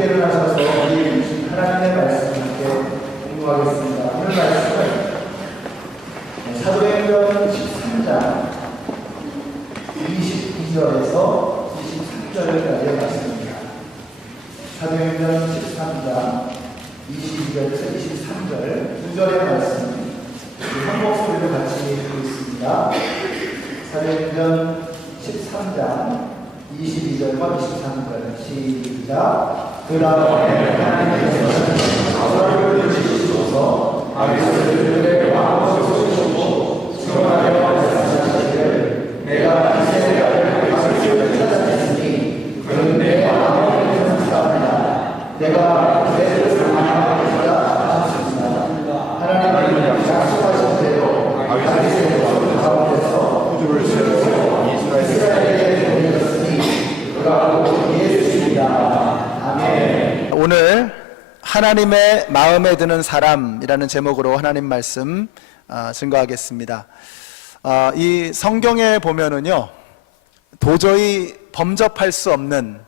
함께 일어나셔서 우리 주신 하나님의 말씀을 함께 공부하겠습니다. 오늘 말씀은 사도행전 13장 22절에서 23절까지의 말씀입니다. 사도행전 13장 22절에서 23절 두 절의 말씀 한 목소리로 같이 읽겠습니다. 사도행전 13장 22절과 23절 시작. 그다음에 하나님께서 사울을 지시소서 다윗을 왕으로 세우시고 성하여 말씀하시기를 내가 이새의 아들 다윗을 찾아냈으니 그는 내 마음에 드는 사람이다. 내가 그대를 사랑하리라 하셨습니다. 하나님은 약속하신 대로 다윗의 왕 가운데서 구주를 세우고 이스라엘에게 보내셨으니 그가 곧 예수입니다. 아멘. 오늘 하나님의 마음에 드는 사람이라는 제목으로 하나님 말씀 증거하겠습니다. 이 성경에 보면은요, 도저히 범접할 수 없는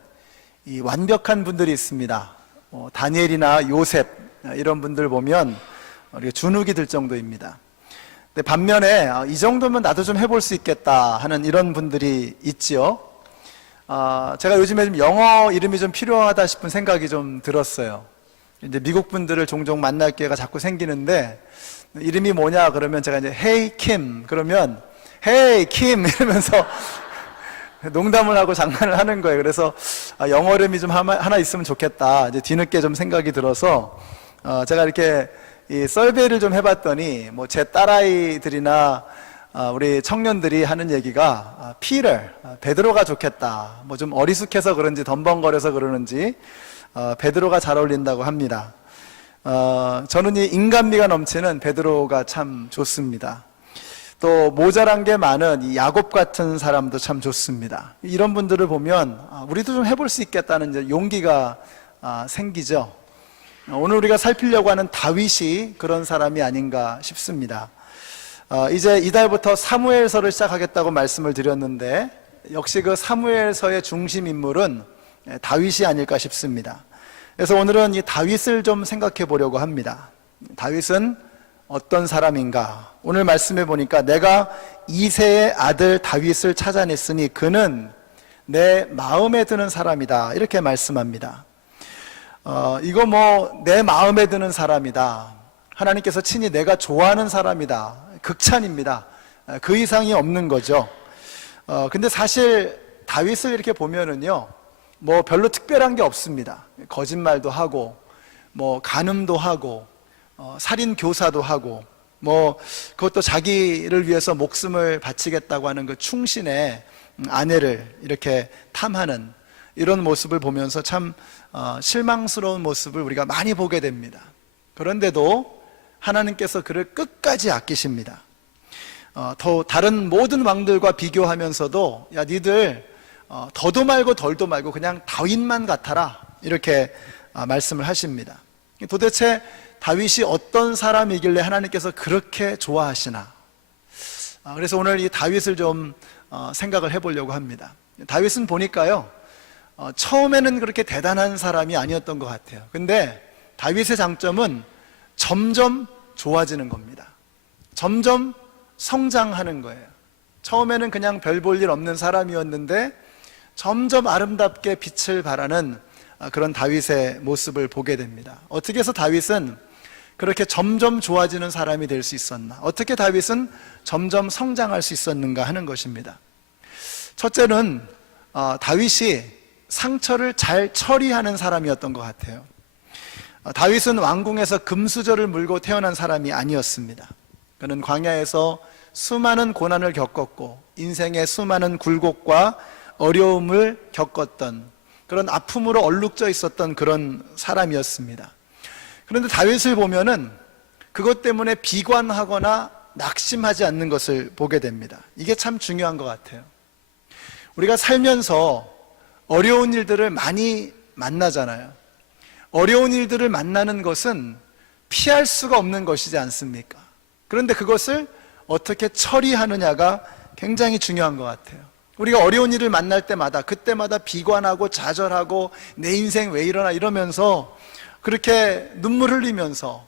이 완벽한 분들이 있습니다. 다니엘이나 요셉 이런 분들 보면 우리가 주눅이 들 정도입니다. 근데 반면에 이 정도면 나도 좀 해볼 수 있겠다 하는 이런 분들이 있지요. 제가 요즘에 좀 영어 이름이 좀 필요하다 싶은 생각이 좀 들었어요. 이제 미국 분들을 종종 만날 기회가 자꾸 생기는데 이름이 뭐냐 그러면 제가 이제 Hey Kim 그러면 Hey Kim 이러면서 농담을 하고 장난을 하는 거예요. 그래서 영어 이름이 좀 하나 있으면 좋겠다. 이제 뒤늦게 좀 생각이 들어서 제가 이렇게 이 서베이를 좀 해봤더니 뭐 제 딸아이들이나 우리 청년들이 하는 얘기가 베드로가 좋겠다. 뭐 좀 어리숙해서 그런지 덤벙거려서 그러는지 베드로가 잘 어울린다고 합니다. 저는 이 인간미가 넘치는 베드로가 참 좋습니다. 또 모자란 게 많은 이 야곱 같은 사람도 참 좋습니다. 이런 분들을 보면 우리도 좀 해볼 수 있겠다는 이제 용기가 생기죠. 오늘 우리가 살피려고 하는 다윗이 그런 사람이 아닌가 싶습니다. 이제 이달부터 사무엘서를 시작하겠다고 말씀을 드렸는데 역시 그 사무엘서의 중심 인물은 다윗이 아닐까 싶습니다. 그래서 오늘은 이 다윗을 좀 생각해 보려고 합니다. 다윗은 어떤 사람인가? 오늘 말씀해 보니까 내가 이새의 아들 다윗을 찾아냈으니 그는 내 마음에 드는 사람이다. 이렇게 말씀합니다. 이거 뭐 내 마음에 드는 사람이다. 하나님께서 친히 내가 좋아하는 사람이다. 극찬입니다. 그 이상이 없는 거죠. 근데 사실 다윗을 이렇게 보면은요, 뭐 별로 특별한 게 없습니다. 거짓말도 하고, 뭐 간음도 하고, 살인 교사도 하고, 뭐 그것도 자기를 위해서 목숨을 바치겠다고 하는 그 충신의 아내를 이렇게 탐하는 이런 모습을 보면서 참 실망스러운 모습을 우리가 많이 보게 됩니다. 그런데도 하나님께서 그를 끝까지 아끼십니다. 더 다른 모든 왕들과 비교하면서도 야 니들 더도 말고 덜도 말고 그냥 다윗만 같아라 이렇게 말씀을 하십니다. 도대체 다윗이 어떤 사람이길래 하나님께서 그렇게 좋아하시나? 그래서 오늘 이 다윗을 좀 생각을 해보려고 합니다. 다윗은 보니까요, 처음에는 그렇게 대단한 사람이 아니었던 것 같아요. 근데 다윗의 장점은 점점 좋아지는 겁니다. 점점 성장하는 거예요. 처음에는 그냥 별 볼 일 없는 사람이었는데 점점 아름답게 빛을 발하는 그런 다윗의 모습을 보게 됩니다. 어떻게 해서 다윗은 그렇게 점점 좋아지는 사람이 될 수 있었나? 어떻게 다윗은 점점 성장할 수 있었는가 하는 것입니다. 첫째는 다윗이 상처를 잘 처리하는 사람이었던 것 같아요. 다윗은 왕궁에서 금수저를 물고 태어난 사람이 아니었습니다. 그는 광야에서 수많은 고난을 겪었고 인생의 수많은 굴곡과 어려움을 겪었던 그런 아픔으로 얼룩져 있었던 그런 사람이었습니다. 그런데 다윗을 보면은 그것 때문에 비관하거나 낙심하지 않는 것을 보게 됩니다. 이게 참 중요한 것 같아요. 우리가 살면서 어려운 일들을 많이 만나잖아요. 어려운 일들을 만나는 것은 피할 수가 없는 것이지 않습니까? 그런데 그것을 어떻게 처리하느냐가 굉장히 중요한 것 같아요. 우리가 어려운 일을 만날 때마다 그때마다 비관하고 좌절하고 내 인생 왜 이러나 이러면서 그렇게 눈물 흘리면서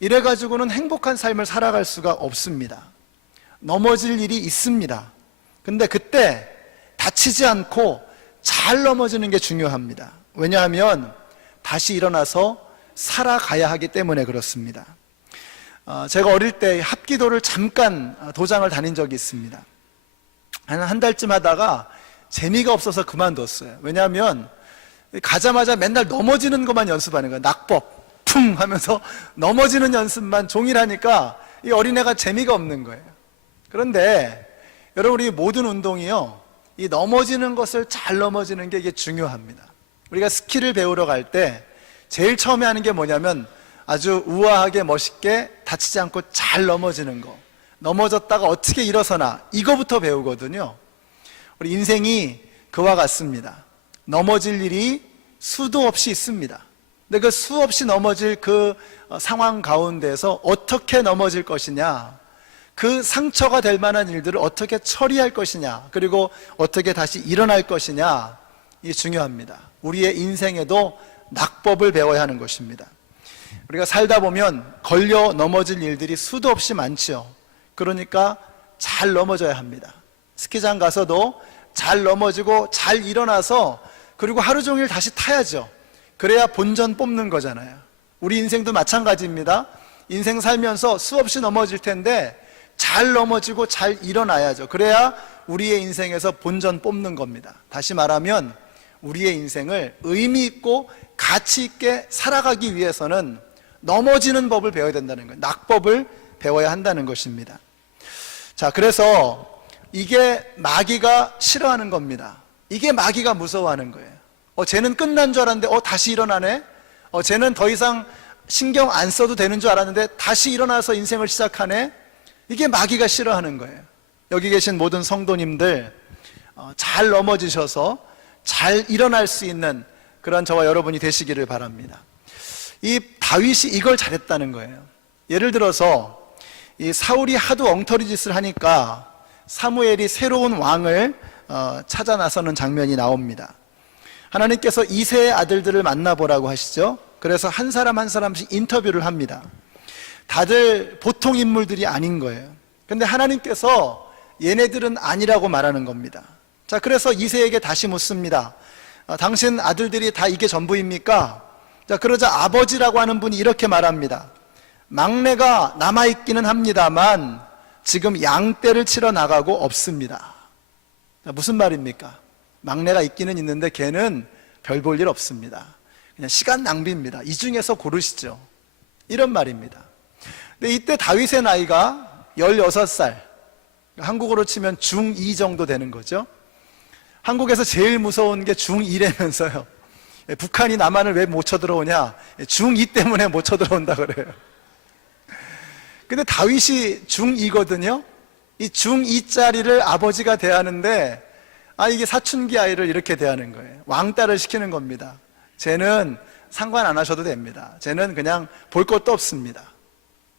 이래가지고는 행복한 삶을 살아갈 수가 없습니다. 넘어질 일이 있습니다. 근데 그때 다치지 않고 잘 넘어지는 게 중요합니다. 왜냐하면 다시 일어나서 살아가야 하기 때문에 그렇습니다. 제가 어릴 때 합기도를 잠깐 도장을 다닌 적이 있습니다. 한 달쯤 하다가 재미가 없어서 그만뒀어요. 왜냐하면 가자마자 맨날 넘어지는 것만 연습하는 거예요. 낙법 쿵 하면서 넘어지는 연습만 종일 하니까 이 어린애가 재미가 없는 거예요. 그런데 여러분, 우리 모든 운동이요, 이 넘어지는 것을 잘 넘어지는 게 이게 중요합니다. 우리가 스키를 배우러 갈 때 제일 처음에 하는 게 뭐냐면 아주 우아하게 멋있게 다치지 않고 잘 넘어지는 거, 넘어졌다가 어떻게 일어서나, 이거부터 배우거든요. 우리 인생이 그와 같습니다. 넘어질 일이 수도 없이 있습니다. 근데 그 수 없이 넘어질 그 상황 가운데서 어떻게 넘어질 것이냐, 그 상처가 될 만한 일들을 어떻게 처리할 것이냐, 그리고 어떻게 다시 일어날 것이냐, 이게 중요합니다. 우리의 인생에도 낙법을 배워야 하는 것입니다. 우리가 살다 보면 걸려 넘어질 일들이 수도 없이 많지요. 그러니까 잘 넘어져야 합니다. 스키장 가서도 잘 넘어지고 잘 일어나서, 그리고 하루 종일 다시 타야죠. 그래야 본전 뽑는 거잖아요. 우리 인생도 마찬가지입니다. 인생 살면서 수없이 넘어질 텐데 잘 넘어지고 잘 일어나야죠. 그래야 우리의 인생에서 본전 뽑는 겁니다. 다시 말하면 우리의 인생을 의미 있고 가치 있게 살아가기 위해서는 넘어지는 법을 배워야 된다는 거예요. 낙법을 배워야 한다는 것입니다. 자, 그래서 이게 마귀가 싫어하는 겁니다. 이게 마귀가 무서워하는 거예요. 쟤는 끝난 줄 알았는데 다시 일어나네. 쟤는 더 이상 신경 안 써도 되는 줄 알았는데 다시 일어나서 인생을 시작하네. 이게 마귀가 싫어하는 거예요. 여기 계신 모든 성도님들, 잘 넘어지셔서 잘 일어날 수 있는 그런 저와 여러분이 되시기를 바랍니다. 이 다윗이 이걸 잘했다는 거예요. 예를 들어서 이 사울이 하도 엉터리 짓을 하니까 사무엘이 새로운 왕을 찾아 나서는 장면이 나옵니다. 하나님께서 이새의 아들들을 만나보라고 하시죠. 그래서 한 사람 한 사람씩 인터뷰를 합니다. 다들 보통 인물들이 아닌 거예요. 근데 하나님께서 얘네들은 아니라고 말하는 겁니다. 자, 그래서 이새에게 다시 묻습니다. 당신 아들들이 다 이게 전부입니까? 자, 그러자 아버지라고 하는 분이 이렇게 말합니다. 막내가 남아있기는 합니다만 지금 양떼를 치러 나가고 없습니다. 자, 무슨 말입니까? 막내가 있기는 있는데 걔는 별 볼 일 없습니다. 그냥 시간 낭비입니다. 이 중에서 고르시죠. 이런 말입니다. 근데 이때 다윗의 나이가 16살, 한국어로 치면 중2 정도 되는 거죠. 한국에서 제일 무서운 게 중2라면서요. 북한이 남한을 왜 못 쳐들어오냐? 중2 때문에 못 쳐들어온다 그래요. 근데 다윗이 중2거든요. 이 중2짜리를 아버지가 대하는데, 이게 사춘기 아이를 이렇게 대하는 거예요. 왕따를 시키는 겁니다. 쟤는 상관 안 하셔도 됩니다. 쟤는 그냥 볼 것도 없습니다.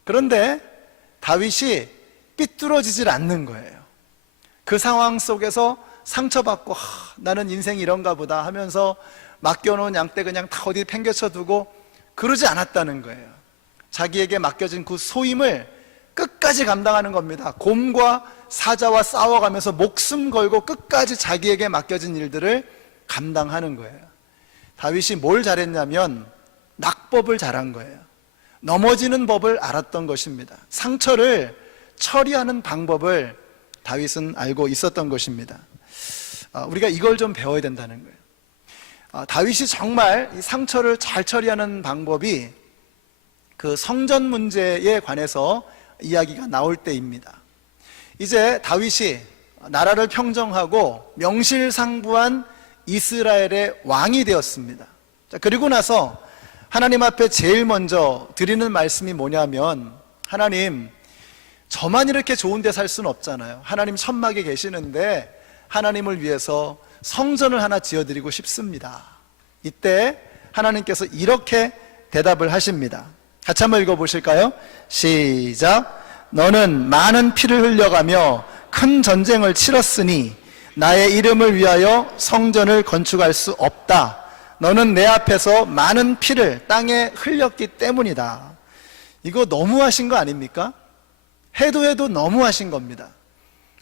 그런데 다윗이 삐뚤어지질 않는 거예요. 그 상황 속에서 상처받고 나는 인생이 이런가 보다 하면서 맡겨놓은 양떼 그냥 다 어디 팽개쳐 두고 그러지 않았다는 거예요. 자기에게 맡겨진 그 소임을 끝까지 감당하는 겁니다. 곰과 사자와 싸워가면서 목숨 걸고 끝까지 자기에게 맡겨진 일들을 감당하는 거예요. 다윗이 뭘 잘했냐면 낙법을 잘한 거예요. 넘어지는 법을 알았던 것입니다. 상처를 처리하는 방법을 다윗은 알고 있었던 것입니다. 우리가 이걸 좀 배워야 된다는 거예요. 다윗이 정말 이 상처를 잘 처리하는 방법이 그 성전 문제에 관해서 이야기가 나올 때입니다. 이제 다윗이 나라를 평정하고 명실상부한 이스라엘의 왕이 되었습니다. 자, 그리고 나서 하나님 앞에 제일 먼저 드리는 말씀이 뭐냐면, 하나님, 저만 이렇게 좋은 데 살 수는 없잖아요. 하나님 천막에 계시는데 하나님을 위해서 성전을 하나 지어드리고 싶습니다. 이때 하나님께서 이렇게 대답을 하십니다. 같이 한번 읽어보실까요? 시작. 너는 많은 피를 흘려가며 큰 전쟁을 치렀으니 나의 이름을 위하여 성전을 건축할 수 없다. 너는 내 앞에서 많은 피를 땅에 흘렸기 때문이다. 이거 너무하신 거 아닙니까? 해도 너무하신 겁니다.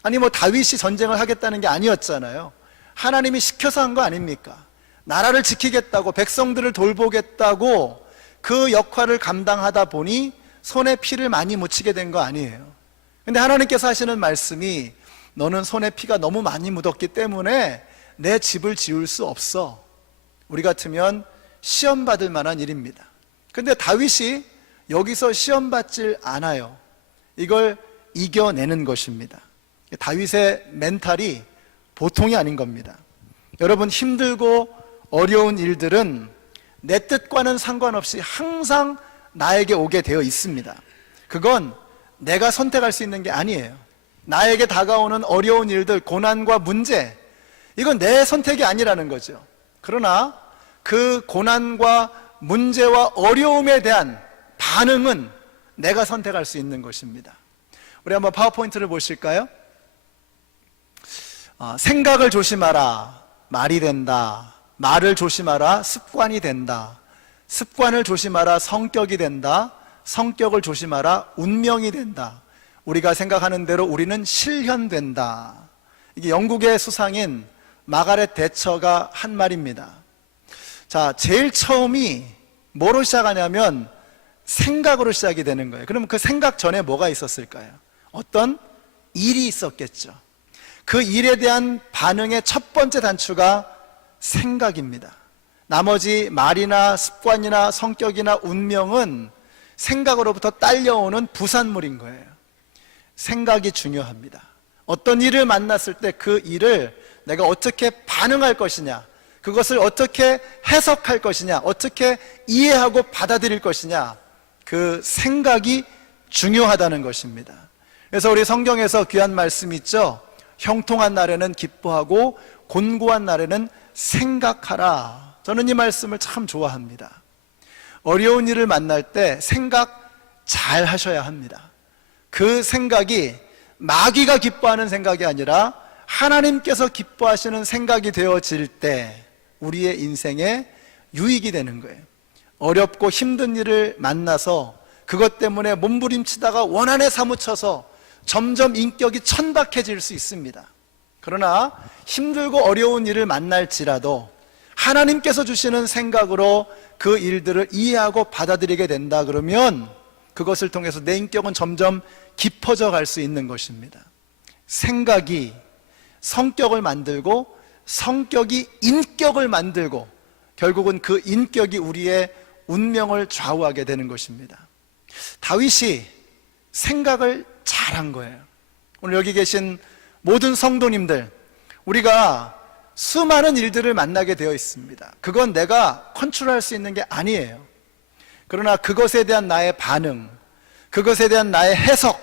아니 뭐 다윗이 전쟁을 하겠다는 게 아니었잖아요. 하나님이 시켜서 한 거 아닙니까? 나라를 지키겠다고, 백성들을 돌보겠다고 그 역할을 감당하다 보니 손에 피를 많이 묻히게 된 거 아니에요. 근데 하나님께서 하시는 말씀이 너는 손에 피가 너무 많이 묻었기 때문에 내 집을 지을 수 없어. 우리 같으면 시험 받을 만한 일입니다. 근데 다윗이 여기서 시험 받질 않아요. 이걸 이겨내는 것입니다. 다윗의 멘탈이 보통이 아닌 겁니다. 여러분, 힘들고 어려운 일들은 내 뜻과는 상관없이 항상 나에게 오게 되어 있습니다. 그건 내가 선택할 수 있는 게 아니에요. 나에게 다가오는 어려운 일들, 고난과 문제, 이건 내 선택이 아니라는 거죠. 그러나 그 고난과 문제와 어려움에 대한 반응은 내가 선택할 수 있는 것입니다. 우리 한번 파워포인트를 보실까요? 생각을 조심하라, 말이 된다. 말을 조심하라, 습관이 된다. 습관을 조심하라, 성격이 된다. 성격을 조심하라, 운명이 된다. 우리가 생각하는 대로 우리는 실현된다. 이게 영국의 수상인 마가렛 대처가 한 말입니다. 자, 제일 처음이 뭐로 시작하냐면 생각으로 시작이 되는 거예요. 그럼 그 생각 전에 뭐가 있었을까요? 어떤 일이 있었겠죠. 그 일에 대한 반응의 첫 번째 단추가 생각입니다. 나머지 말이나 습관이나 성격이나 운명은 생각으로부터 딸려오는 부산물인 거예요. 생각이 중요합니다. 어떤 일을 만났을 때 그 일을 내가 어떻게 반응할 것이냐, 그것을 어떻게 해석할 것이냐, 어떻게 이해하고 받아들일 것이냐, 그 생각이 중요하다는 것입니다. 그래서 우리 성경에서 귀한 말씀이 있죠. 형통한 날에는 기뻐하고 곤고한 날에는 생각하라. 저는 이 말씀을 참 좋아합니다. 어려운 일을 만날 때 생각 잘 하셔야 합니다. 그 생각이 마귀가 기뻐하는 생각이 아니라 하나님께서 기뻐하시는 생각이 되어질 때 우리의 인생에 유익이 되는 거예요. 어렵고 힘든 일을 만나서 그것 때문에 몸부림치다가 원한에 사무쳐서 점점 인격이 천박해질 수 있습니다. 그러나 힘들고 어려운 일을 만날지라도 하나님께서 주시는 생각으로 그 일들을 이해하고 받아들이게 된다 그러면 그것을 통해서 내 인격은 점점 깊어져 갈 수 있는 것입니다. 생각이 성격을 만들고 성격이 인격을 만들고 결국은 그 인격이 우리의 운명을 좌우하게 되는 것입니다. 다윗이 생각을 잘한 거예요. 오늘 여기 계신 모든 성도님들, 우리가 수많은 일들을 만나게 되어 있습니다. 그건 내가 컨트롤할 수 있는 게 아니에요. 그러나 그것에 대한 나의 반응, 그것에 대한 나의 해석,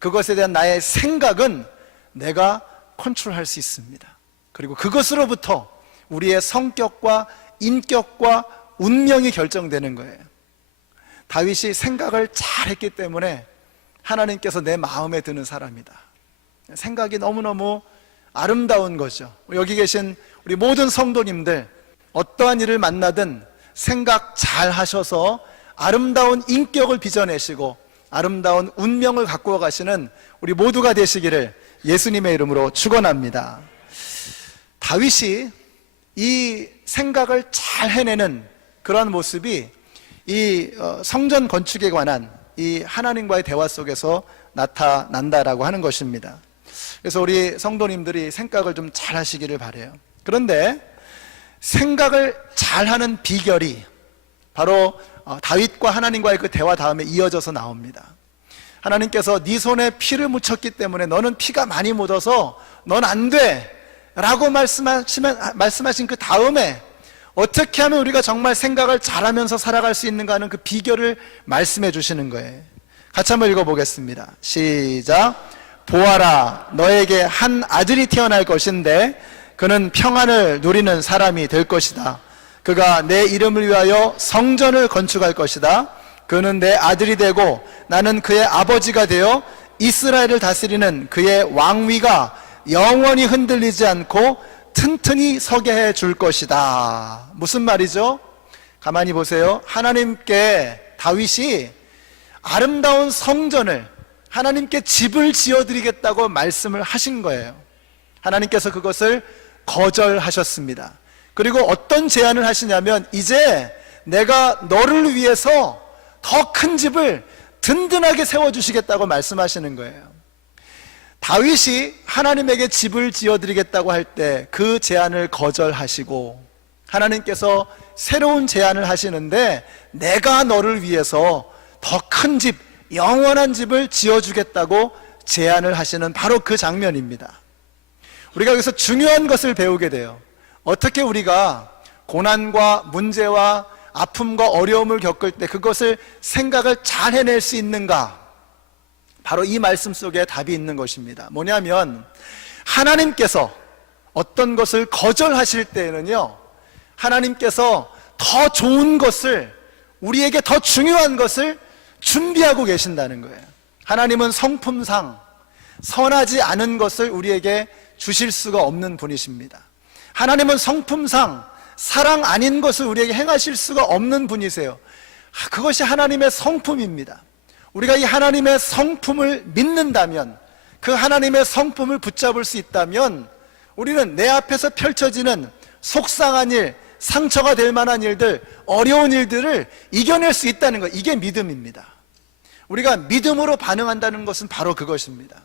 그것에 대한 나의 생각은 내가 컨트롤할 수 있습니다. 그리고 그것으로부터 우리의 성격과 인격과 운명이 결정되는 거예요. 다윗이 생각을 잘했기 때문에 하나님께서 내 마음에 드는 사람이다. 생각이 너무너무 아름다운 거죠. 여기 계신 우리 모든 성도님들, 어떠한 일을 만나든 생각 잘 하셔서 아름다운 인격을 빚어내시고 아름다운 운명을 갖고 가시는 우리 모두가 되시기를 예수님의 이름으로 축원합니다. 다윗이 이 생각을 잘 해내는 그런 모습이 이 성전 건축에 관한 이 하나님과의 대화 속에서 나타난다라고 하는 것입니다. 그래서 우리 성도님들이 생각을 좀 잘 하시기를 바라요. 그런데 생각을 잘하는 비결이 바로 다윗과 하나님과의 그 대화 다음에 이어져서 나옵니다. 하나님께서 네 손에 피를 묻혔기 때문에 너는 피가 많이 묻어서 넌 안 돼 라고 말씀하신 그 다음에 어떻게 하면 우리가 정말 생각을 잘하면서 살아갈 수 있는가 하는 그 비결을 말씀해 주시는 거예요. 같이 한번 읽어보겠습니다. 시작. 보아라, 너에게 한 아들이 태어날 것인데 그는 평안을 누리는 사람이 될 것이다. 그가 내 이름을 위하여 성전을 건축할 것이다. 그는 내 아들이 되고 나는 그의 아버지가 되어 이스라엘을 다스리는 그의 왕위가 영원히 흔들리지 않고 튼튼히 서게 해 줄 것이다. 무슨 말이죠? 가만히 보세요. 하나님께 다윗이 아름다운 성전을, 하나님께 집을 지어드리겠다고 말씀을 하신 거예요. 하나님께서 그것을 거절하셨습니다. 그리고 어떤 제안을 하시냐면, 이제 내가 너를 위해서 더 큰 집을 든든하게 세워주시겠다고 말씀하시는 거예요. 다윗이 하나님에게 집을 지어드리겠다고 할 때 그 제안을 거절하시고, 하나님께서 새로운 제안을 하시는데, 내가 너를 위해서 더 큰 집, 영원한 집을 지어주겠다고 제안을 하시는 바로 그 장면입니다. 우리가 여기서 중요한 것을 배우게 돼요. 어떻게 우리가 고난과 문제와 아픔과 어려움을 겪을 때 그것을 생각을 잘 해낼 수 있는가? 바로 이 말씀 속에 답이 있는 것입니다. 뭐냐면, 하나님께서 어떤 것을 거절하실 때에는요, 하나님께서 더 좋은 것을, 우리에게 더 중요한 것을 준비하고 계신다는 거예요. 하나님은 성품상 선하지 않은 것을 우리에게 주실 수가 없는 분이십니다. 하나님은 성품상 사랑 아닌 것을 우리에게 행하실 수가 없는 분이세요. 그것이 하나님의 성품입니다. 우리가 이 하나님의 성품을 믿는다면, 그 하나님의 성품을 붙잡을 수 있다면, 우리는 내 앞에서 펼쳐지는 속상한 일, 상처가 될 만한 일들, 어려운 일들을 이겨낼 수 있다는 것, 이게 믿음입니다. 우리가 믿음으로 반응한다는 것은 바로 그것입니다.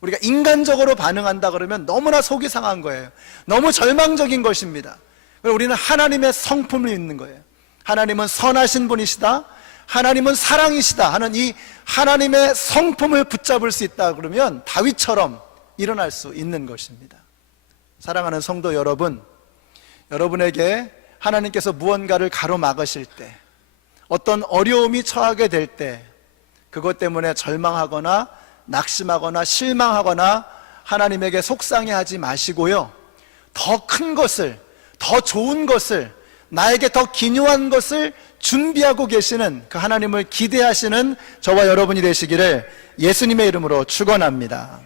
우리가 인간적으로 반응한다 그러면 너무나 속이 상한 거예요. 너무 절망적인 것입니다. 우리는 하나님의 성품을 믿는 거예요. 하나님은 선하신 분이시다, 하나님은 사랑이시다 하는 이 하나님의 성품을 붙잡을 수 있다 그러면 다윗처럼 일어날 수 있는 것입니다. 사랑하는 성도 여러분, 여러분에게 하나님께서 무언가를 가로막으실 때, 어떤 어려움이 처하게 될 때, 그것 때문에 절망하거나 낙심하거나 실망하거나 하나님에게 속상해하지 마시고요, 더 큰 것을, 더 좋은 것을, 나에게 더 기묘한 것을 준비하고 계시는 그 하나님을 기대하시는 저와 여러분이 되시기를 예수님의 이름으로 축원합니다.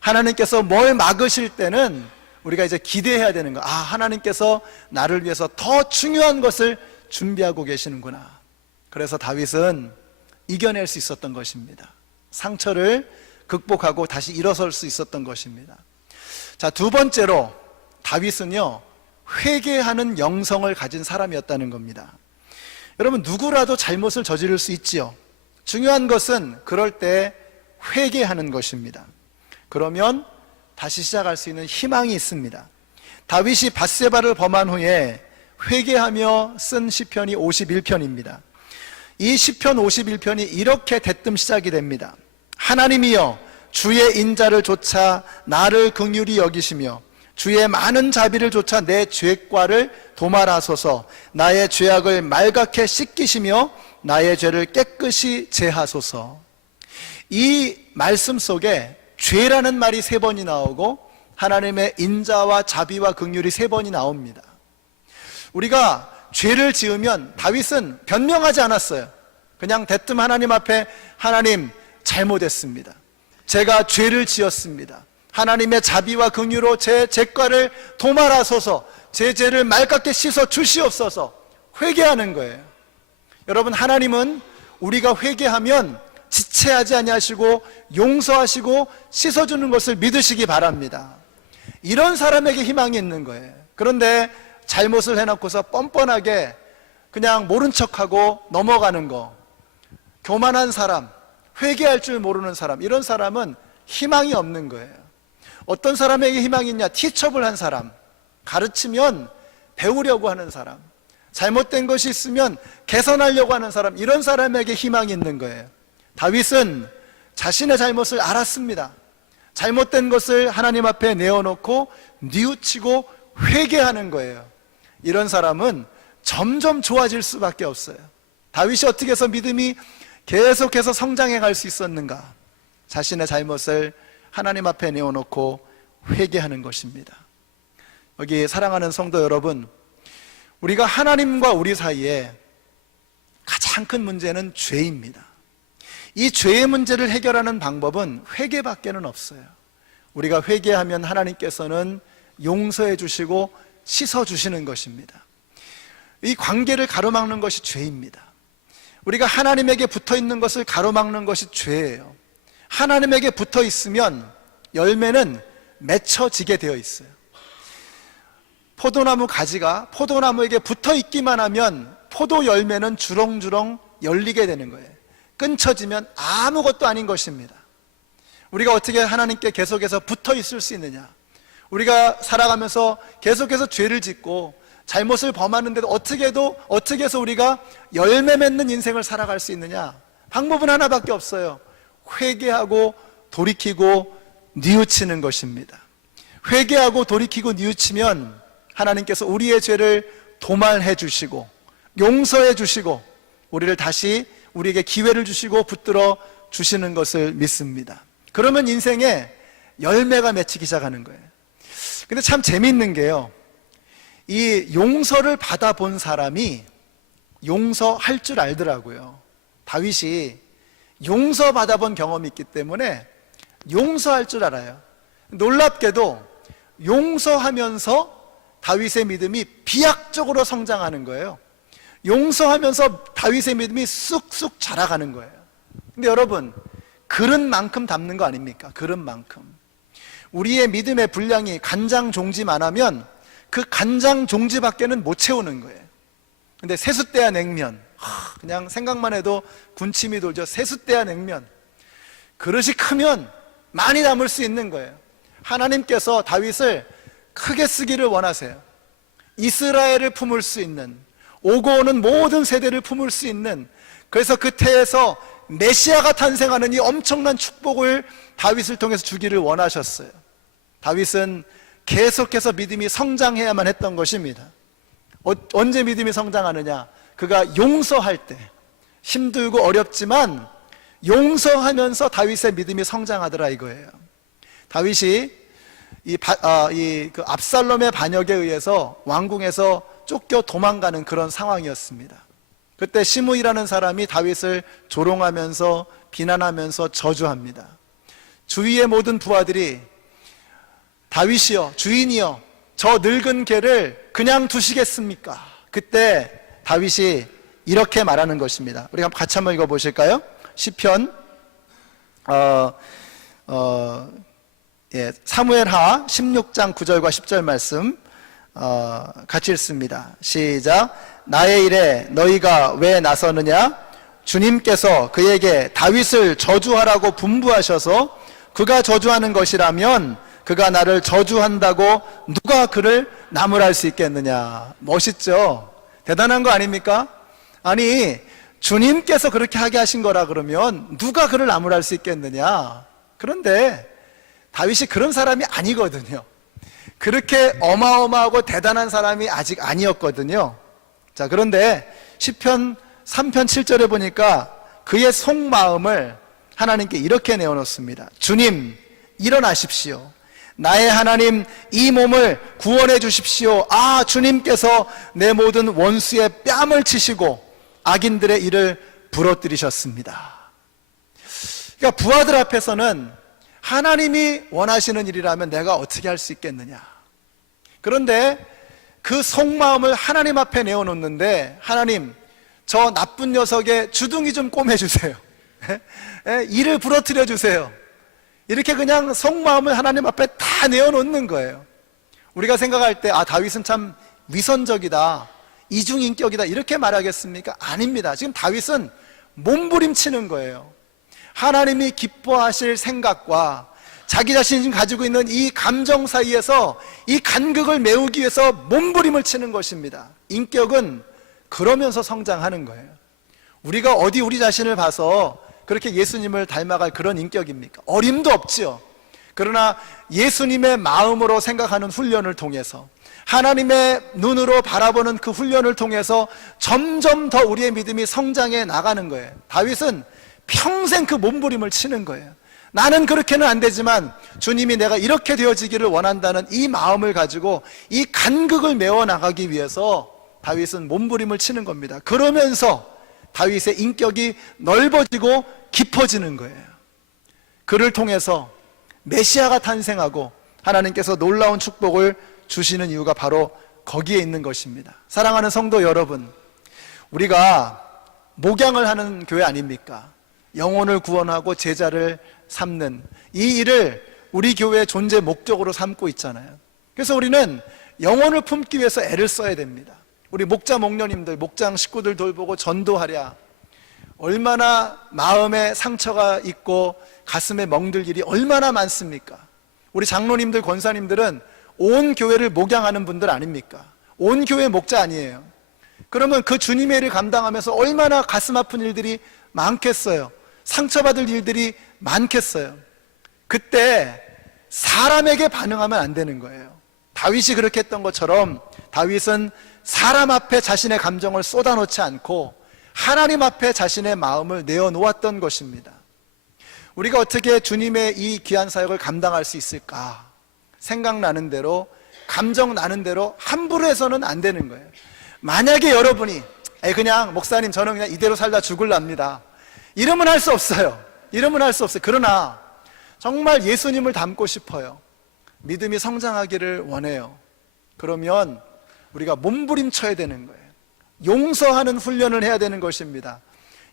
하나님께서 뭘 막으실 때는 우리가 이제 기대해야 되는 거. 하나님께서 나를 위해서 더 중요한 것을 준비하고 계시는구나. 그래서 다윗은 이겨낼 수 있었던 것입니다. 상처를 극복하고 다시 일어설 수 있었던 것입니다. 자, 두 번째로 다윗은요, 회개하는 영성을 가진 사람이었다는 겁니다. 여러분, 누구라도 잘못을 저지를 수 있지요. 중요한 것은 그럴 때 회개하는 것입니다. 그러면 다시 시작할 수 있는 희망이 있습니다. 다윗이 밧세바를 범한 후에 회개하며 쓴 시편이 51편입니다. 이 시편 51편이 이렇게 대뜸 시작이 됩니다. 하나님이여, 주의 인자를 좇아 나를 긍휼히 여기시며 주의 많은 자비를 좇아 내 죄과를 도말하소서. 나의 죄악을 말갛게 씻기시며 나의 죄를 깨끗이 제하소서. 이 말씀 속에 죄라는 말이 3번이 나오고 하나님의 인자와 자비와 긍휼이 3번이 나옵니다. 우리가 죄를 지으면 다윗은 변명하지 않았어요. 그냥 대뜸 하나님 앞에, 하나님 잘못했습니다, 제가 죄를 지었습니다, 하나님의 자비와 긍휼로 제 죄과를 도말하소서, 제 죄를 말갛게 씻어 주시옵소서, 회개하는 거예요. 여러분, 하나님은 우리가 회개하면 지체하지 아니하시고 용서하시고 씻어주는 것을 믿으시기 바랍니다. 이런 사람에게 희망이 있는 거예요. 그런데 잘못을 해놓고서 뻔뻔하게 그냥 모른 척하고 넘어가는 거, 교만한 사람, 회개할 줄 모르는 사람, 이런 사람은 희망이 없는 거예요. 어떤 사람에게 희망이 있냐? 티처블한 사람, 가르치면 배우려고 하는 사람, 잘못된 것이 있으면 개선하려고 하는 사람, 이런 사람에게 희망이 있는 거예요. 다윗은 자신의 잘못을 알았습니다. 잘못된 것을 하나님 앞에 내어놓고 뉘우치고 회개하는 거예요. 이런 사람은 점점 좋아질 수밖에 없어요. 다윗이 어떻게 해서 믿음이 계속해서 성장해 갈 수 있었는가? 자신의 잘못을 하나님 앞에 내어놓고 회개하는 것입니다. 여기 사랑하는 성도 여러분, 우리가 하나님과 우리 사이에 가장 큰 문제는 죄입니다. 이 죄의 문제를 해결하는 방법은 회개밖에는 없어요. 우리가 회개하면 하나님께서는 용서해 주시고 씻어 주시는 것입니다. 이 관계를 가로막는 것이 죄입니다. 우리가 하나님에게 붙어 있는 것을 가로막는 것이 죄예요. 하나님에게 붙어 있으면 열매는 맺혀지게 되어 있어요. 포도나무 가지가 포도나무에게 붙어 있기만 하면 포도 열매는 주렁주렁 열리게 되는 거예요. 끊쳐지면 아무것도 아닌 것입니다. 우리가 어떻게 하나님께 계속해서 붙어 있을 수 있느냐? 우리가 살아가면서 계속해서 죄를 짓고 잘못을 범하는데도 어떻게 해서 우리가 열매 맺는 인생을 살아갈 수 있느냐? 방법은 하나밖에 없어요. 회개하고 돌이키고 뉘우치는 것입니다. 회개하고 돌이키고 뉘우치면 하나님께서 우리의 죄를 도말해 주시고 용서해 주시고 우리를 다시 우리에게 기회를 주시고 붙들어 주시는 것을 믿습니다. 그러면 인생에 열매가 맺히기 시작하는 거예요. 근데 참 재미있는 게요, 이 용서를 받아본 사람이 용서할 줄 알더라고요. 다윗이 용서받아본 경험이 있기 때문에 용서할 줄 알아요. 놀랍게도 용서하면서 다윗의 믿음이 비약적으로 성장하는 거예요. 용서하면서 다윗의 믿음이 쑥쑥 자라가는 거예요. 근데 여러분, 그릇만큼 담는 거 아닙니까? 그릇만큼. 우리의 믿음의 분량이 간장 종지만 하면 그 간장 종지밖에는 못 채우는 거예요. 근데 세숫대야 냉면, 그냥 생각만 해도 군침이 돌죠. 세숫대야 냉면. 그릇이 크면 많이 담을 수 있는 거예요. 하나님께서 다윗을 크게 쓰기를 원하세요. 이스라엘을 품을 수 있는, 오고 오는 모든 세대를 품을 수 있는, 그래서 그 태에서 메시아가 탄생하는 이 엄청난 축복을 다윗을 통해서 주기를 원하셨어요. 다윗은 계속해서 믿음이 성장해야만 했던 것입니다. 언제 믿음이 성장하느냐? 그가 용서할 때, 힘들고 어렵지만 용서하면서 다윗의 믿음이 성장하더라 이거예요. 다윗이 그 압살롬의 반역에 의해서 왕궁에서 쫓겨 도망가는 그런 상황이었습니다. 그때 시므이라는 사람이 다윗을 조롱하면서 비난하면서 저주합니다. 주위의 모든 부하들이 다윗이여, 주인이여, 저 늙은 개를 그냥 두시겠습니까? 그때 다윗이 이렇게 말하는 것입니다. 우리 같이 한번 읽어보실까요? 시편 사무엘하 16장 9절과 10절 말씀 같이 읽습니다. 시작. 나의 일에 너희가 왜 나서느냐? 주님께서 그에게 다윗을 저주하라고 분부하셔서 그가 저주하는 것이라면 그가 나를 저주한다고 누가 그를 나무랄 수 있겠느냐? 멋있죠? 대단한 거 아닙니까? 아니, 주님께서 그렇게 하게 하신 거라 그러면 누가 그를 나무랄 수 있겠느냐? 그런데 다윗이 그런 사람이 아니거든요. 그렇게 어마어마하고 대단한 사람이 아직 아니었거든요. 자, 그런데 시편 3편 7절에 보니까 그의 속마음을 하나님께 이렇게 내어놓습니다. 주님, 일어나십시오. 나의 하나님, 이 몸을 구원해 주십시오. 아, 주님께서 내 모든 원수의 뺨을 치시고 악인들의 일을 부러뜨리셨습니다. 그러니까 부하들 앞에서는 하나님이 원하시는 일이라면 내가 어떻게 할 수 있겠느냐. 그런데 그 속마음을 하나님 앞에 내어놓는데, 하나님, 저 나쁜 녀석의 주둥이 좀 꼬매주세요. 이를 부러뜨려 주세요. 이렇게 그냥 속마음을 하나님 앞에 다 내어놓는 거예요. 우리가 생각할 때 다윗은 참 위선적이다, 이중인격이다 이렇게 말하겠습니까? 아닙니다. 지금 다윗은 몸부림치는 거예요. 하나님이 기뻐하실 생각과 자기 자신이 가지고 있는 이 감정 사이에서 이 간극을 메우기 위해서 몸부림을 치는 것입니다. 인격은 그러면서 성장하는 거예요. 우리가 어디 우리 자신을 봐서 그렇게 예수님을 닮아갈 그런 인격입니까? 어림도 없지요. 그러나 예수님의 마음으로 생각하는 훈련을 통해서, 하나님의 눈으로 바라보는 그 훈련을 통해서 점점 더 우리의 믿음이 성장해 나가는 거예요. 다윗은 평생 그 몸부림을 치는 거예요. 나는 그렇게는 안 되지만 주님이 내가 이렇게 되어지기를 원한다는 이 마음을 가지고 이 간극을 메워나가기 위해서 다윗은 몸부림을 치는 겁니다. 그러면서 다윗의 인격이 넓어지고 깊어지는 거예요. 그를 통해서 메시아가 탄생하고 하나님께서 놀라운 축복을 주시는 이유가 바로 거기에 있는 것입니다. 사랑하는 성도 여러분, 우리가 목양을 하는 교회 아닙니까? 영혼을 구원하고 제자를 삼는 이 일을 우리 교회의 존재 목적으로 삼고 있잖아요. 그래서 우리는 영혼을 품기 위해서 애를 써야 됩니다. 우리 목자 목녀님들, 목장 식구들 돌보고 전도하랴, 얼마나 마음에 상처가 있고 가슴에 멍들 일이 얼마나 많습니까? 우리 장로님들, 권사님들은 온 교회를 목양하는 분들 아닙니까? 온 교회 목자 아니에요. 그러면 그 주님의 일을 감당하면서 얼마나 가슴 아픈 일들이 많겠어요. 상처받을 일들이 많겠어요. 그때 사람에게 반응하면 안 되는 거예요. 다윗이 그렇게 했던 것처럼 다윗은 사람 앞에 자신의 감정을 쏟아놓지 않고 하나님 앞에 자신의 마음을 내어놓았던 것입니다. 우리가 어떻게 주님의 이 귀한 사역을 감당할 수 있을까? 생각나는 대로, 감정 나는 대로 함부로 해서는 안 되는 거예요. 만약에 여러분이 그냥 목사님 저는 그냥 이대로 살다 죽을랍니다, 이러면 할 수 없어요. 이러면 할 수 없어요. 그러나 정말 예수님을 닮고 싶어요. 믿음이 성장하기를 원해요. 그러면 우리가 몸부림쳐야 되는 거예요. 용서하는 훈련을 해야 되는 것입니다.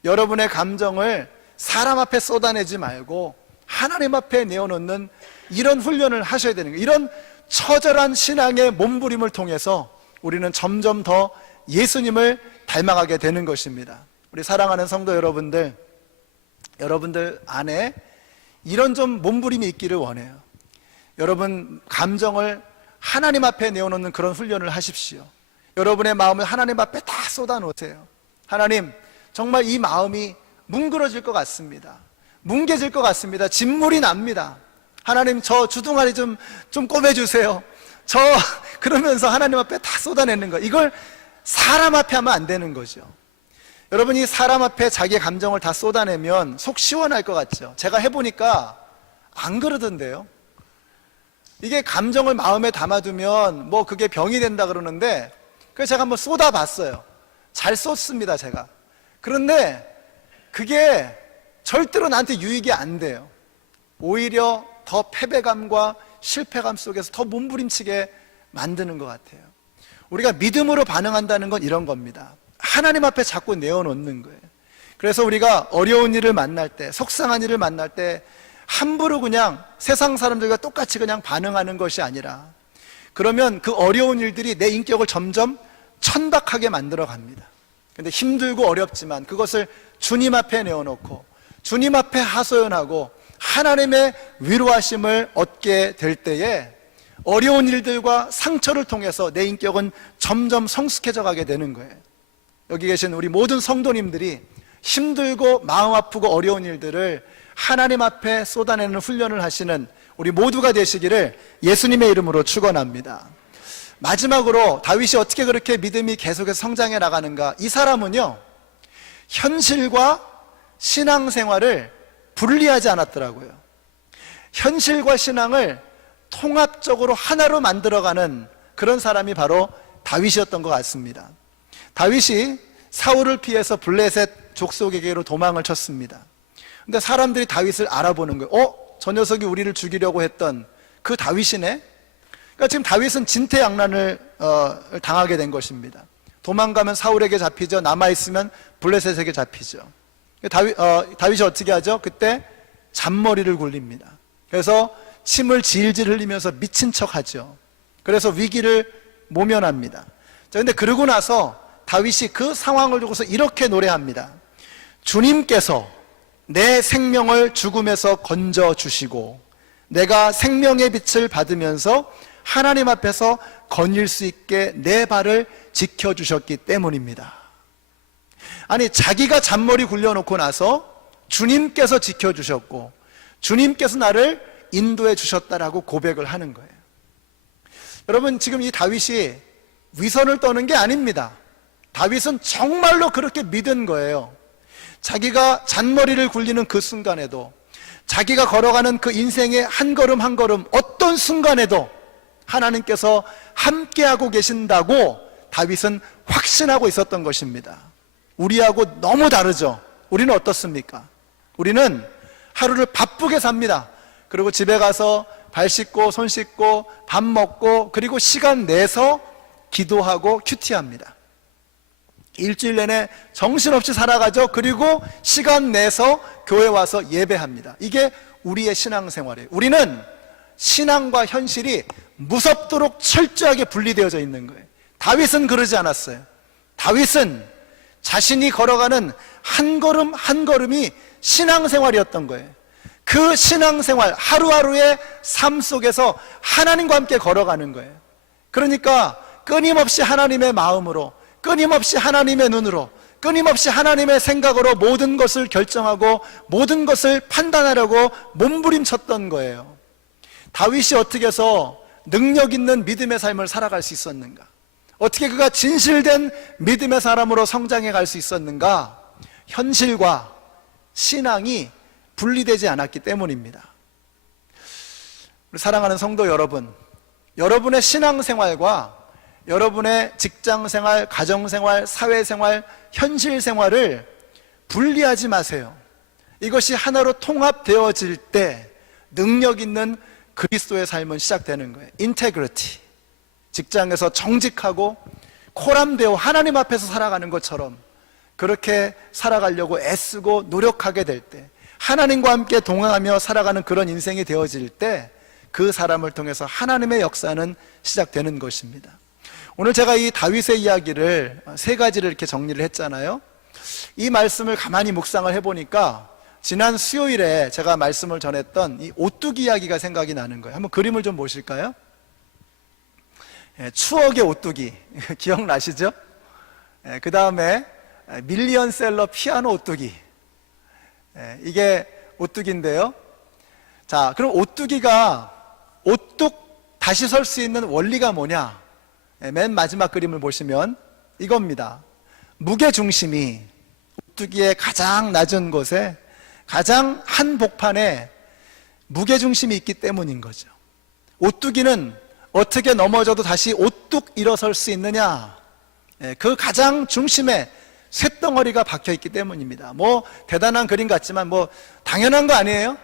여러분의 감정을 사람 앞에 쏟아내지 말고 하나님 앞에 내어놓는 이런 훈련을 하셔야 되는 거예요. 이런 처절한 신앙의 몸부림을 통해서 우리는 점점 더 예수님을 닮아가게 되는 것입니다. 우리 사랑하는 성도 여러분들, 여러분들 안에 이런 좀 몸부림이 있기를 원해요. 여러분 감정을 하나님 앞에 내어놓는 그런 훈련을 하십시오. 여러분의 마음을 하나님 앞에 다 쏟아놓으세요. 하나님, 정말 이 마음이 뭉그러질 것 같습니다. 뭉개질 것 같습니다. 진물이 납니다. 하나님, 저 주둥아리 좀 꼬매주세요. 그러면서 하나님 앞에 다 쏟아내는 거, 이걸 사람 앞에 하면 안 되는 거죠. 여러분이 사람 앞에 자기의 감정을 다 쏟아내면 속 시원할 것 같죠. 제가 해보니까 안 그러던데요. 이게 감정을 마음에 담아두면 뭐 그게 병이 된다 그러는데, 그래서 제가 한번 쏟아봤어요. 잘 쏟습니다, 제가. 그런데 그게 절대로 나한테 유익이 안 돼요. 오히려 더 패배감과 실패감 속에서 더 몸부림치게 만드는 것 같아요. 우리가 믿음으로 반응한다는 건 이런 겁니다. 하나님 앞에 자꾸 내어놓는 거예요. 그래서 우리가 어려운 일을 만날 때, 속상한 일을 만날 때 함부로 그냥 세상 사람들과 똑같이 그냥 반응하는 것이 아니라, 그러면 그 어려운 일들이 내 인격을 점점 천박하게 만들어 갑니다. 근데 힘들고 어렵지만 그것을 주님 앞에 내어놓고 주님 앞에 하소연하고 하나님의 위로하심을 얻게 될 때에 어려운 일들과 상처를 통해서 내 인격은 점점 성숙해져 가게 되는 거예요. 여기 계신 우리 모든 성도님들이 힘들고 마음 아프고 어려운 일들을 하나님 앞에 쏟아내는 훈련을 하시는 우리 모두가 되시기를 예수님의 이름으로 축원합니다. 마지막으로 다윗이 어떻게 그렇게 믿음이 계속해서 성장해 나가는가? 이 사람은요, 현실과 신앙생활을 분리하지 않았더라고요. 현실과 신앙을 통합적으로 하나로 만들어가는 그런 사람이 바로 다윗이었던 것 같습니다. 다윗이 사울을 피해서 블레셋 족속에게로 도망을 쳤습니다. 근데 사람들이 다윗을 알아보는 거예요. 저 녀석이 우리를 죽이려고 했던 그 다윗이네? 그러니까 지금 다윗은 진퇴양난을 당하게 된 것입니다. 도망가면 사울에게 잡히죠. 남아있으면 블레셋에게 잡히죠. 다윗이 어떻게 하죠? 그때 잔머리를 굴립니다. 그래서 침을 질질 흘리면서 미친 척 하죠. 그래서 위기를 모면합니다. 그런데 그러고 나서 다윗이 그 상황을 두고서 이렇게 노래합니다. 주님께서 내 생명을 죽음에서 건져주시고 내가 생명의 빛을 받으면서 하나님 앞에서 거닐 수 있게 내 발을 지켜주셨기 때문입니다. 아니, 자기가 잔머리 굴려놓고 나서 주님께서 지켜주셨고 주님께서 나를 인도해 주셨다라고 고백을 하는 거예요. 여러분, 지금 이 다윗이 위선을 떠는 게 아닙니다. 다윗은 정말로 그렇게 믿은 거예요. 자기가 잔머리를 굴리는 그 순간에도, 자기가 걸어가는 그 인생의 한 걸음 한 걸음 어떤 순간에도 하나님께서 함께하고 계신다고 다윗은 확신하고 있었던 것입니다. 우리하고 너무 다르죠. 우리는 어떻습니까? 우리는 하루를 바쁘게 삽니다. 그리고 집에 가서 발 씻고 손 씻고 밥 먹고 그리고 시간 내서 기도하고 큐티합니다. 일주일 내내 정신없이 살아가죠. 그리고 시간 내서 교회 와서 예배합니다. 이게 우리의 신앙생활이에요. 우리는 신앙과 현실이 무섭도록 철저하게 분리되어져 있는 거예요. 다윗은 그러지 않았어요. 다윗은 자신이 걸어가는 한 걸음 한 걸음이 신앙생활이었던 거예요. 그 신앙생활, 하루하루의 삶 속에서 하나님과 함께 걸어가는 거예요. 그러니까 끊임없이 하나님의 마음으로, 끊임없이 하나님의 눈으로, 끊임없이 하나님의 생각으로 모든 것을 결정하고 모든 것을 판단하려고 몸부림쳤던 거예요. 다윗이 어떻게 해서 능력 있는 믿음의 삶을 살아갈 수 있었는가? 어떻게 그가 진실된 믿음의 사람으로 성장해 갈 수 있었는가? 현실과 신앙이 분리되지 않았기 때문입니다. 우리 사랑하는 성도 여러분, 여러분의 신앙생활과 여러분의 직장생활, 가정생활, 사회생활, 현실생활을 분리하지 마세요. 이것이 하나로 통합되어질 때 능력 있는 그리스도의 삶은 시작되는 거예요. 인테그리티. 직장에서 정직하고 코람되어 하나님 앞에서 살아가는 것처럼 그렇게 살아가려고 애쓰고 노력하게 될 때, 하나님과 함께 동행하며 살아가는 그런 인생이 되어질 때 그 사람을 통해서 하나님의 역사는 시작되는 것입니다. 오늘 제가 이 다윗의 이야기를 세 가지를 이렇게 정리를 했잖아요. 이 말씀을 가만히 묵상을 해보니까 지난 수요일에 제가 말씀을 전했던 이 오뚜기 이야기가 생각이 나는 거예요. 한번 그림을 좀 보실까요? 추억의 오뚜기 기억나시죠? 그 다음에 밀리언셀러 피아노 오뚜기, 이게 오뚜기인데요. 자, 그럼 오뚜기가 오뚝 다시 설 수 있는 원리가 뭐냐? 맨 마지막 그림을 보시면 이겁니다. 무게중심이 오뚜기의 가장 낮은 곳에 가장 한복판에 무게중심이 있기 때문인 거죠. 오뚜기는 어떻게 넘어져도 다시 오뚝 일어설 수 있느냐? 그 가장 중심에 쇳덩어리가 박혀있기 때문입니다. 뭐 대단한 그림 같지만 뭐 당연한 거 아니에요?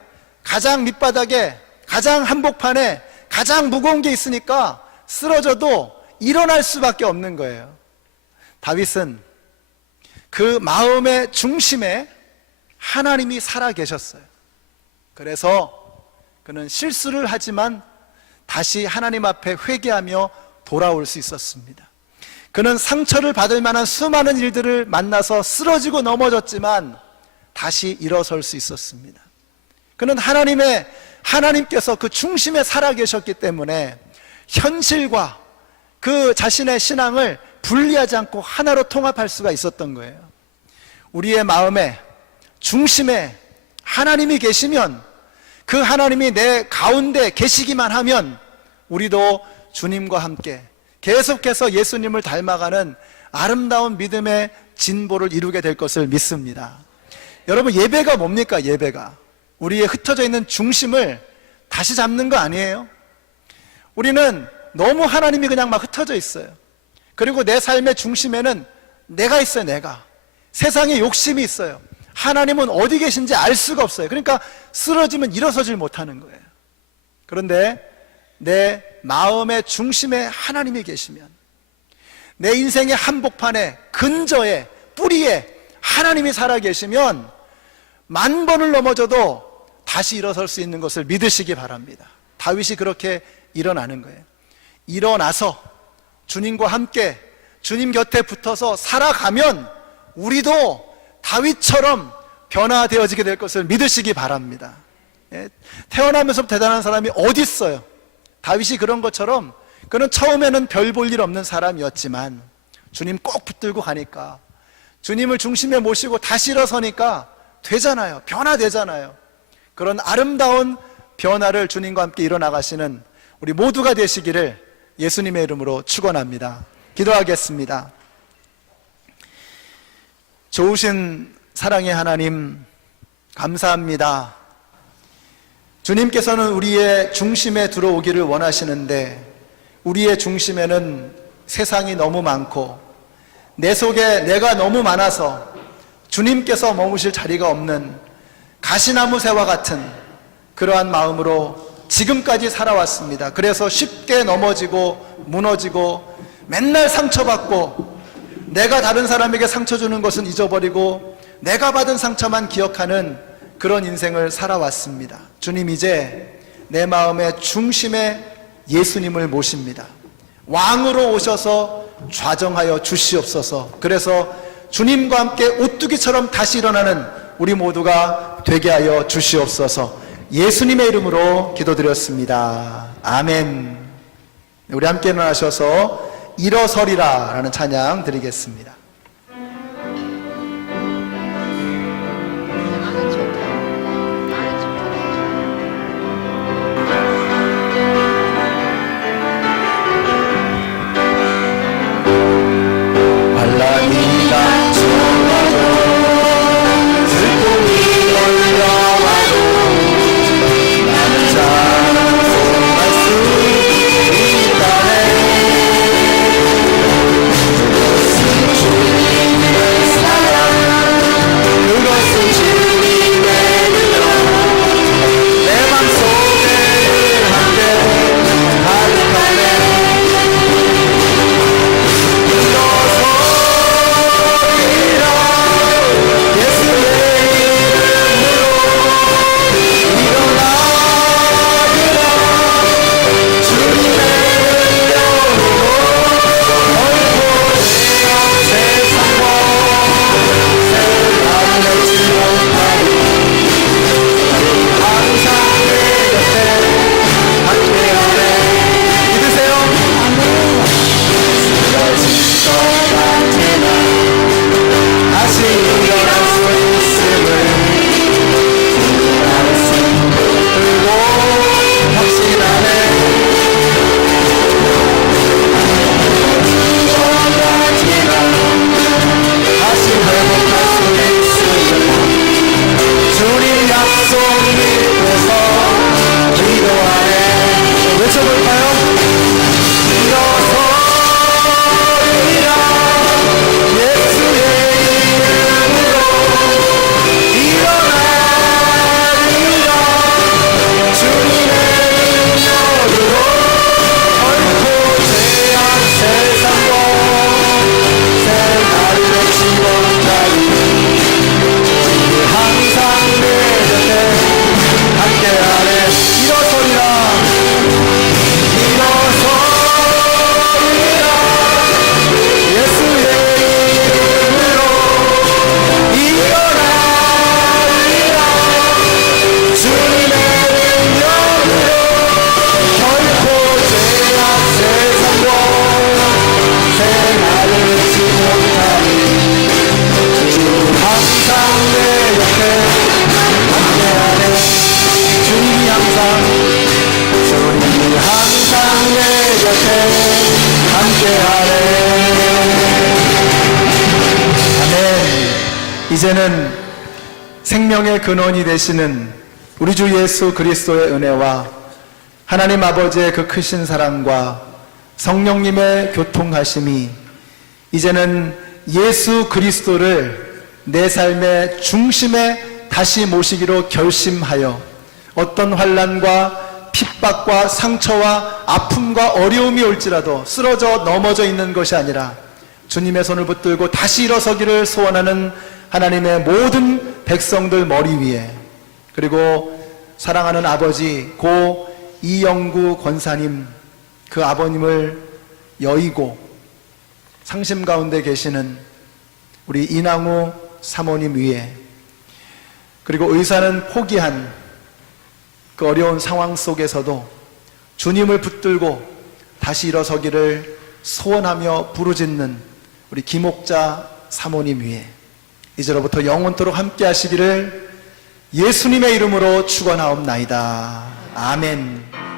가장 밑바닥에 가장 한복판에 가장 무거운 게 있으니까 쓰러져도 일어날 수밖에 없는 거예요. 다윗은 그 마음의 중심에 하나님이 살아 계셨어요. 그래서 그는 실수를 하지만 다시 하나님 앞에 회개하며 돌아올 수 있었습니다. 그는 상처를 받을 만한 수많은 일들을 만나서 쓰러지고 넘어졌지만 다시 일어설 수 있었습니다. 그는 하나님께서 그 중심에 살아 계셨기 때문에 현실과 그 자신의 신앙을 분리하지 않고 하나로 통합할 수가 있었던 거예요. 우리의 마음에 중심에 하나님이 계시면, 그 하나님이 내 가운데 계시기만 하면 우리도 주님과 함께 계속해서 예수님을 닮아가는 아름다운 믿음의 진보를 이루게 될 것을 믿습니다. 여러분, 예배가 뭡니까? 예배가 우리의 흩어져 있는 중심을 다시 잡는 거 아니에요? 우리는 너무 하나님이 그냥 막 흩어져 있어요. 그리고 내 삶의 중심에는 내가 있어요. 내가. 세상에 욕심이 있어요. 하나님은 어디 계신지 알 수가 없어요. 그러니까 쓰러지면 일어서질 못하는 거예요. 그런데 내 마음의 중심에 하나님이 계시면, 내 인생의 한복판에 근저에 뿌리에 하나님이 살아 계시면 만 번을 넘어져도 다시 일어설 수 있는 것을 믿으시기 바랍니다. 다윗이 그렇게 일어나는 거예요. 일어나서 주님과 함께 주님 곁에 붙어서 살아가면 우리도 다윗처럼 변화되어지게 될 것을 믿으시기 바랍니다. 태어나면서부터 대단한 사람이 어디 있어요? 다윗이 그런 것처럼 그는 처음에는 별 볼 일 없는 사람이었지만 주님 꼭 붙들고 가니까, 주님을 중심에 모시고 다시 일어서니까 되잖아요. 변화되잖아요. 그런 아름다운 변화를 주님과 함께 일어나가시는 우리 모두가 되시기를 예수님의 이름으로 축원합니다. 기도하겠습니다. 좋으신 사랑의 하나님, 감사합니다. 주님께서는 우리의 중심에 들어오기를 원하시는데 우리의 중심에는 세상이 너무 많고 내 속에 내가 너무 많아서 주님께서 머무실 자리가 없는 가시나무 새와 같은 그러한 마음으로 지금까지 살아왔습니다. 그래서 쉽게 넘어지고 무너지고 맨날 상처받고 내가 다른 사람에게 상처 주는 것은 잊어버리고 내가 받은 상처만 기억하는 그런 인생을 살아왔습니다. 주님, 이제 내 마음의 중심에 예수님을 모십니다. 왕으로 오셔서 좌정하여 주시옵소서. 그래서 주님과 함께 오뚜기처럼 다시 일어나는 우리 모두가 되게 하여 주시옵소서. 예수님의 이름으로 기도드렸습니다. 아멘. 우리 함께 일어나셔서 일어서리라 라는 찬양 드리겠습니다. 이제는 생명의 근원이 되시는 우리 주 예수 그리스도의 은혜와 하나님 아버지의 그 크신 사랑과 성령님의 교통하심이 이제는 예수 그리스도를 내 삶의 중심에 다시 모시기로 결심하여 어떤 환난과 핍박과 상처와 아픔과 어려움이 올지라도 쓰러져 넘어져 있는 것이 아니라 주님의 손을 붙들고 다시 일어서기를 소원하는 하나님의 모든 백성들 머리 위에, 그리고 사랑하는 아버지 고 이영구 권사님, 그 아버님을 여의고 상심 가운데 계시는 우리 이낭우 사모님 위에, 그리고 의사는 포기한 그 어려운 상황 속에서도 주님을 붙들고 다시 일어서기를 소원하며 부르짖는 우리 김옥자 사모님 위에 이제로부터 영원토록 함께 하시기를 예수님의 이름으로 축원하옵나이다. 아멘.